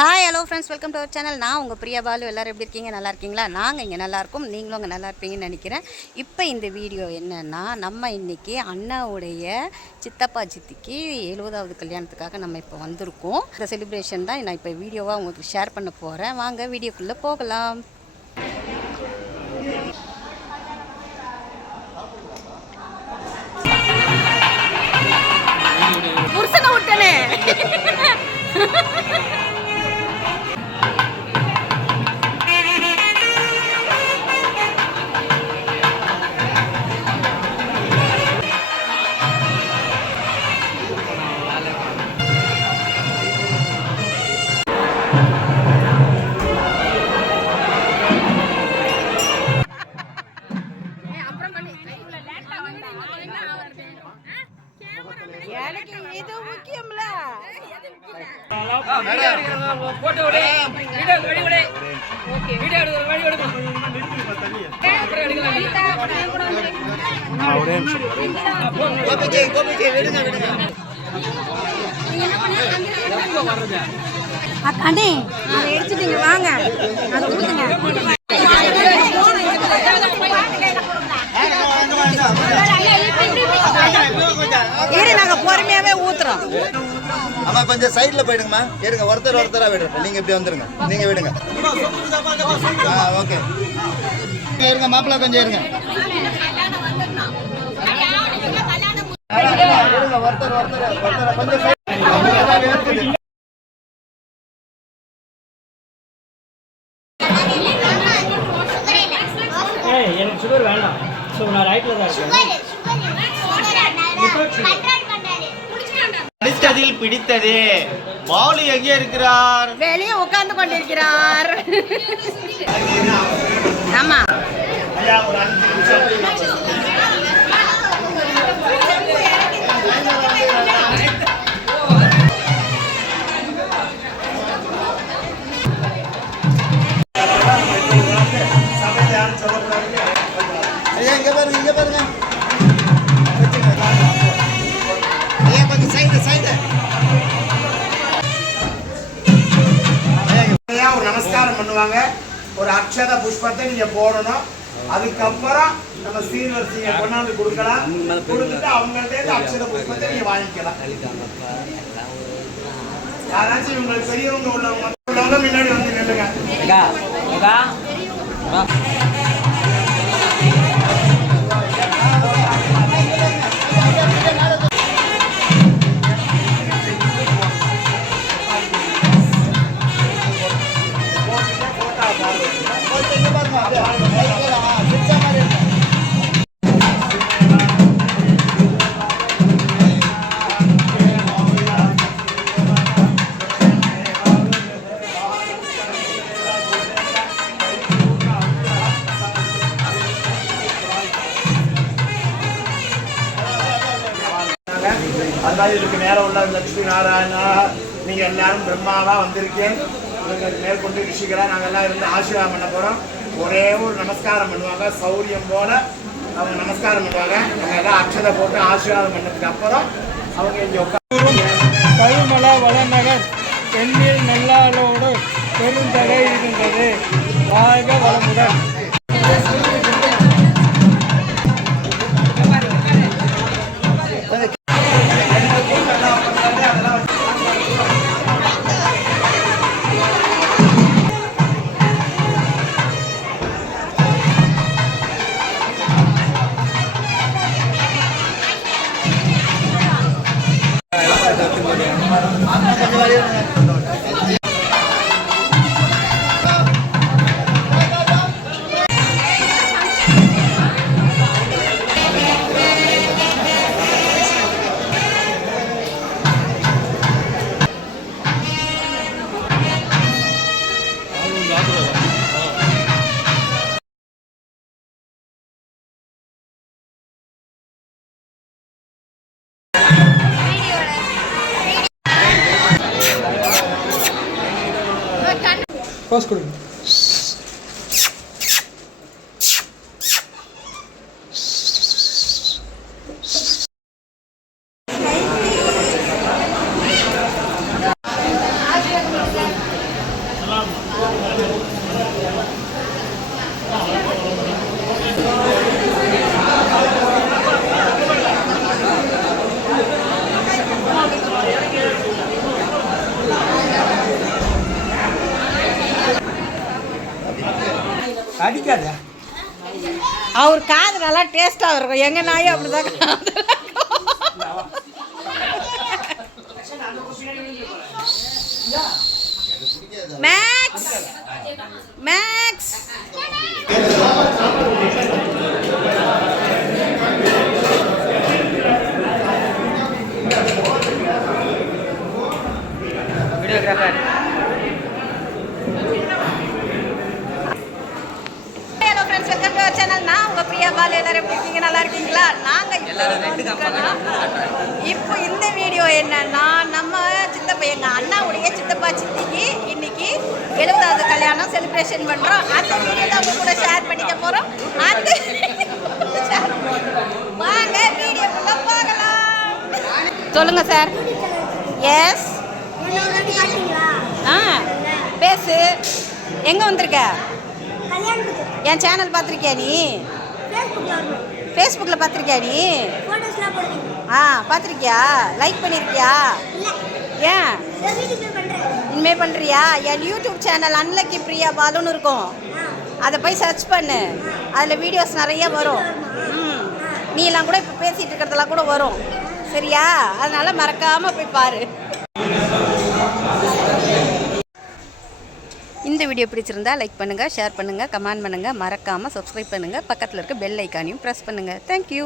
Hi hello friends, welcome to our channel. நான் உங்கள் பிரியா பாலு. எல்லோரும் எப்படி இருக்கீங்க? நல்லா இருக்கீங்களா? நாங்கள் இங்கே நல்லாயிருக்கும், நீங்களும் அங்கே நல்லா இருப்பீங்கன்னு நினைக்கிறேன். இப்போ இந்த வீடியோ என்னென்னா, நம்ம இன்றைக்கி அண்ணாவுடைய சித்தப்பா சித்திக்கு 70வது கல்யாணத்துக்காக நம்ம இப்போ வந்திருக்கோம். இந்த செலிப்ரேஷன் தான் நான் இப்போ வீடியோவாக உங்களுக்கு ஷேர் பண்ண போகிறேன். வாங்க வீடியோக்குள்ளே போகலாம். புருஷனை விட்டனே. எனக்கு இது முக்கியம்ல. அண்ணே அதை எடுத்துட்டீங்க, வாங்க அதை கொடுத்துங்க. நாங்க பொறுமையாவே ஊத்துறோம். அம்மா கொஞ்சம் சைடுல போயிடுங்கம்மா. இருங்க, ஒருத்தரா விடுங்க. நீங்க இப்படி வந்துருங்க, நீங்க விடுங்க. ஓகே, இருங்க மாப்பிள்ள, கொஞ்சம் இருங்க. ஒருத்தர் கொஞ்சம் எனக்கு சுகர் வேண்டாம். ஸோ நான் ரைட்ல தான் இருக்கேன். படித்ததில் பிடித்தது. பாலு எங்கே இருக்கிறார்? வெளியே உட்கார்ந்து கொண்டிருக்கிறார். ஆமா, இங்க பாருங்க. கொஞ்சம் சைடு ஒரு நமஸ்காரம் பண்ணுவாங்க. ஒரு அக்ஷத புஷ்பத்தை நீங்க போடணும். அதுக்கப்புறம் நம்ம சீர்வரிசையை கொண்டாந்து கொடுக்கலாம். கொடுத்துட்டு அவங்கள்ட்ட அக்ஷத புஷ்பத்தை நீங்க வாங்கிக்கலாம். யாராச்சும் உங்களுக்கு பெரியவங்க உள்ளவங்க முன்னாடி வந்து நில்லுங்க. அதாவது இதுக்கு மேலே உள்ள லட்சுமி நாராயணா, நீங்கள் எல்லாரும் பிரம்மாவா வந்திருக்கேன். மேற்கொண்டு ரிஷிகளா நாங்கள் எல்லாம் இருந்து ஆசீர்வாதம் பண்ண போகிறோம். ஒரே ஒரு நமஸ்காரம் பண்ணுவாங்க, சௌரியம் போல அவங்க நமஸ்காரம் பண்ணுவாங்க. நம்ம எல்லாம் அக்ஷதை போட்டு ஆசீர்வாதம் பண்ணதுக்கு அப்புறம் அவங்க இங்கே கருமலா வளநகர் பெண்ணில் நல்லாளோடு பெருந்தகை இருந்தது. வாழ்க வளமுடன். பாஸ் கொடுங்க. அடிக்காத. அவர் காது நல்லா டேஸ்ட்டாக இருக்கும். எங்கள் நாயும் அப்படி தான் காது max max videographer. Hello friends, welcome to our channel. நான் உங்கள் பிரியா பாலு. எல்லாரும் எப்படி இருக்கீங்க? நல்லா இருக்கீங்களா? நாங்கள் இப்போ இந்த வீடியோ என்னன்னா, நம்ம சித்தப்பா எங்கள் அண்ணாவுடைய சித்தப்பா சித்திக்கு இன்னைக்கு 70வது கல்யாணம் செலிப்ரேஷன் பண்ணுறோம். அந்த வீடியோ தான் உங்க கூட ஷேர் பண்ணிக்க போகிறோம். அந்த வாங்க வீடியோக்குள்ள போகலாம். சொல்லுங்க சார். எஸ். ஆ பேசு. எங்கே வந்திருக்க? என் சேனல் பார்த்துருக்கியா நீ? ஃபேஸ்புக்கில் பார்த்துருக்கியா நீ? ஆ பார்த்துருக்கியா? லைக் பண்ணியிருக்கியா? ஏன் இனிமே பண்ணுறியா? என் யூடியூப் சேனல் அன்லக்கி பிரியா பாலுன்னு இருக்கும். அதை போய் சர்ச் பண்ணு. அதில் வீடியோஸ் நிறைய வரும். நீ எல்லாம் கூட இப்போ பேசிகிட்டு இருக்கிறதெல்லாம் கூட வரும். சரியா? அதனால் மறக்காமல் போய் பாரு. இந்த வீடியோ பிடிச்சிருந்தா லைக் பண்ணுங்கள், ஷேர் பண்ணுங்கள், கமெண்ட் பண்ணுங்கள், மறக்காமல் சப்ஸ்கிரைப் பண்ணுங்கள். பக்கத்தில் இருக்க பெல் ஐக்கானையும் ப்ரெஸ் பண்ணுங்கள். தேங்க்யூ.